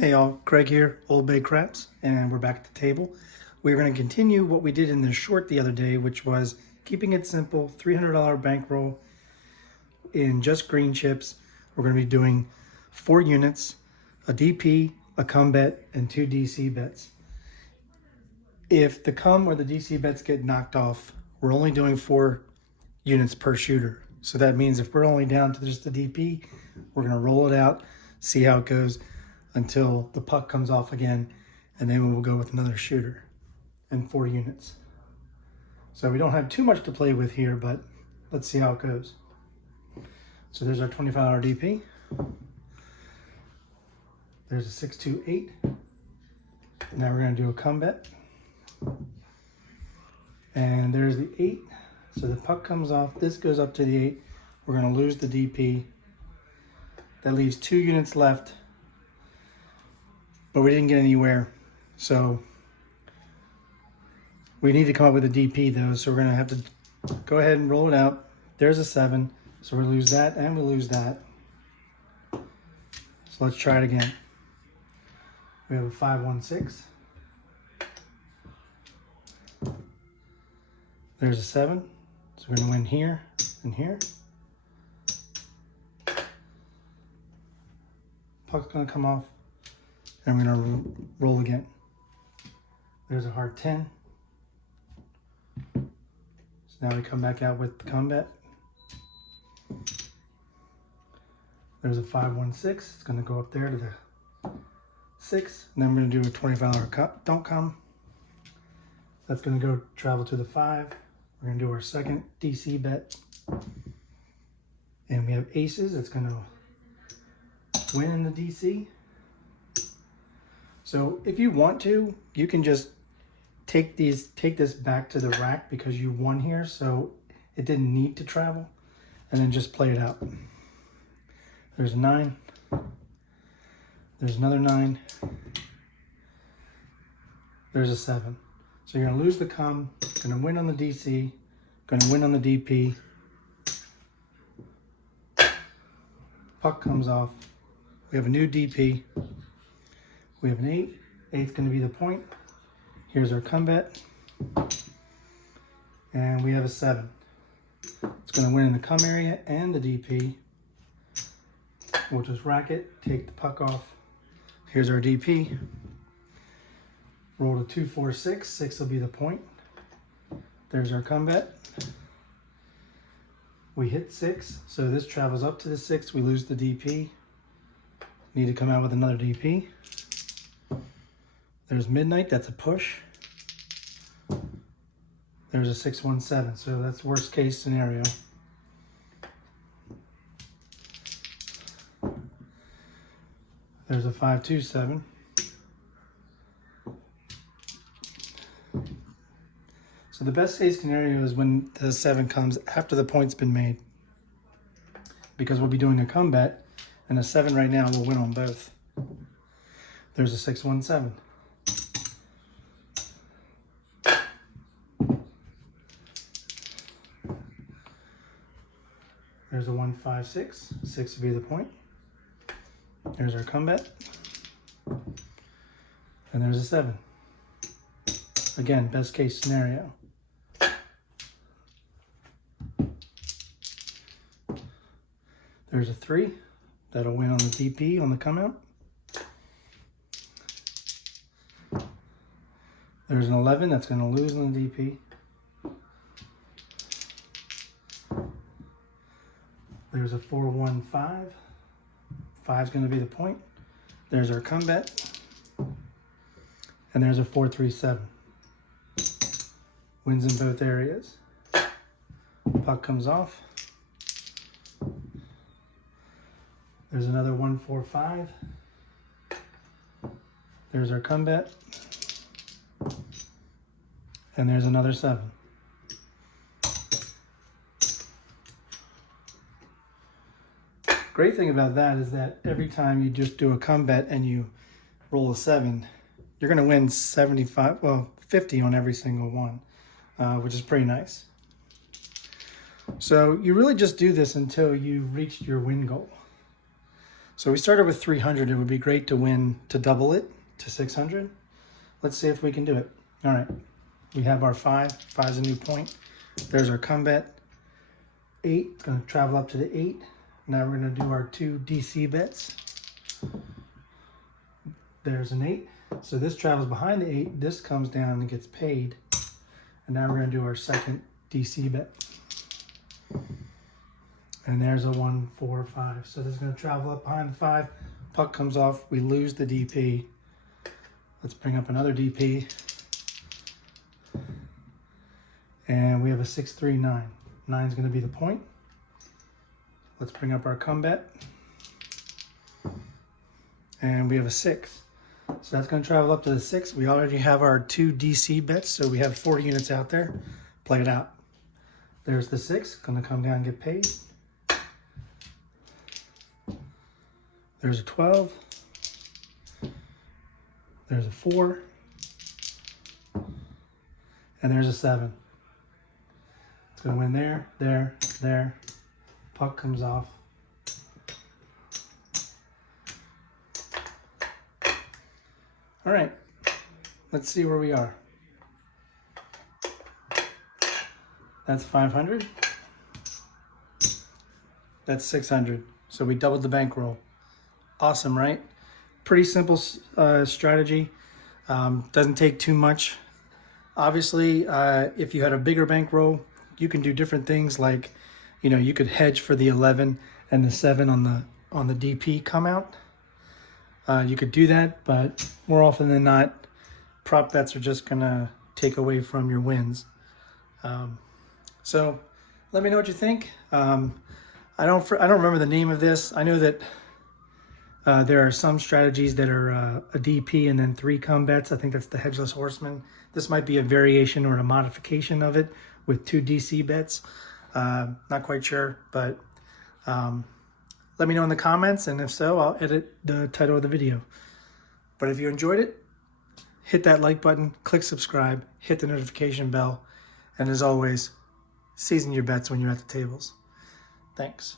Hey y'all, Craig here, oldbaycraps, and we're back at the table. We're going to continue what we did in the short the other day, which was keeping it simple, $300 bankroll in just green chips. We're going to be doing 4 units, a DP, a cum bet, and 2 DC bets. If the cum or the DC bets get knocked off, we're only doing 4 units per shooter. So that means if we're only down to just the DP, we're going to roll it out, see how it goes until the puck comes off again, and then we'll go with another shooter and 4 units. So we don't have too much to play with here, but let's see how it goes. So there's our $25 DP. There's a 628. Now we're going to do a cum bet. And there's the 8. So the puck comes off. This goes up to the 8. We're going to lose the DP. That leaves 2 units left. But we didn't get anywhere. So we need to come up with a DP though. So we're going to have to go ahead and roll it out. There's a 7. So we lose that and we lose that. So let's try it again. We have a 516. There's a 7. So we're going to win here and here. Puck's going to come off. And we're going to roll again. There's a hard 10. So now we come back out with the cum bet. There's a 516. It's going to go up there to the 6. And then we're going to do a $25 cut. Don't come. That's going to go travel to the 5. We're going to do our second DC bet. And we have aces. It's going to win in the DC. So if you want to, you can just take this back to the rack because you won here, so it didn't need to travel, and then just play it out. There's a 9. There's another 9. There's a 7. So you're going to lose the cum, going to win on the DC, going to win on the DP. Puck comes off. We have a new DP. We have an 8. 8's going to be the point. Here's our cum bet. And we have a 7. It's going to win in the cum area and the DP. We'll just rack it, take the puck off. Here's our DP. Roll to 2, 4, 6. 6 will be the point. There's our cum bet. We hit 6, so this travels up to the 6. We lose the DP. Need to come out with another DP. There's midnight, that's a push. There's a 617, so that's worst case scenario. There's a 527. So the best case scenario is when the 7 comes after the point's been made. Because we'll be doing a cum bet, and a 7 right now will win on both. There's a 617. There's a 156. 6 would be the point. There's our cum bet. And there's a 7. Again, best case scenario. There's a 3. That'll win on the DP on the come out. There's an 11. That's going to lose on the DP. There's a 415. 5's going to be the point. There's our cum bet. And there's a 437. Wins in both areas. Puck comes off. There's another 145. There's our cum bet. And there's another 7. Great thing about that is that every time you just do a cum bet and you roll a 7, you're going to win 75, well, 50 on every single one, which is pretty nice. So you really just do this until you've reached your win goal. So we started with 300. It would be great to win, to double it to 600. Let's see if we can do it. All right, we have our 5. 5 is a new point. There's our come bet. 8, it's gonna travel up to the 8. Now we're gonna do our 2 DC bets. There's an 8. So this travels behind the 8. This comes down and gets paid. And now we're gonna do our second DC bet. And there's a 1, 4, 5. So this is gonna travel up behind the 5. Puck comes off, we lose the DP. Let's bring up another DP. And we have a 6, 3, 9. 9 is gonna be the point. Let's bring up our come bet. And we have a 6. So that's gonna travel up to the 6. We already have our 2 DC bets, so we have 40 units out there. Play it out. There's the 6, gonna come down and get paid. There's a 12. There's a 4. And there's a 7. It's gonna win there, there, there. Puck comes off. All right, let's see where we are. That's 500. That's 600. So we doubled the bankroll. Awesome, right? Pretty simple strategy. Doesn't take too much. Obviously, if you had a bigger bankroll, you can do different things like, you know, you could hedge for the 11 and the 7 on the DP come out. You could do that, but more often than not, prop bets are just gonna take away from your wins. So let me know what you think. I don't remember the name of this. I know that there are some strategies that are a DP and then 3 come bets. I think that's the Hedgeless Horseman. This might be a variation or a modification of it with 2 DC bets. Not quite sure, but let me know in the comments, and if so, I'll edit the title of the video. But if you enjoyed it, hit that like button, click subscribe, hit the notification bell, and as always, season your bets when you're at the tables. Thanks.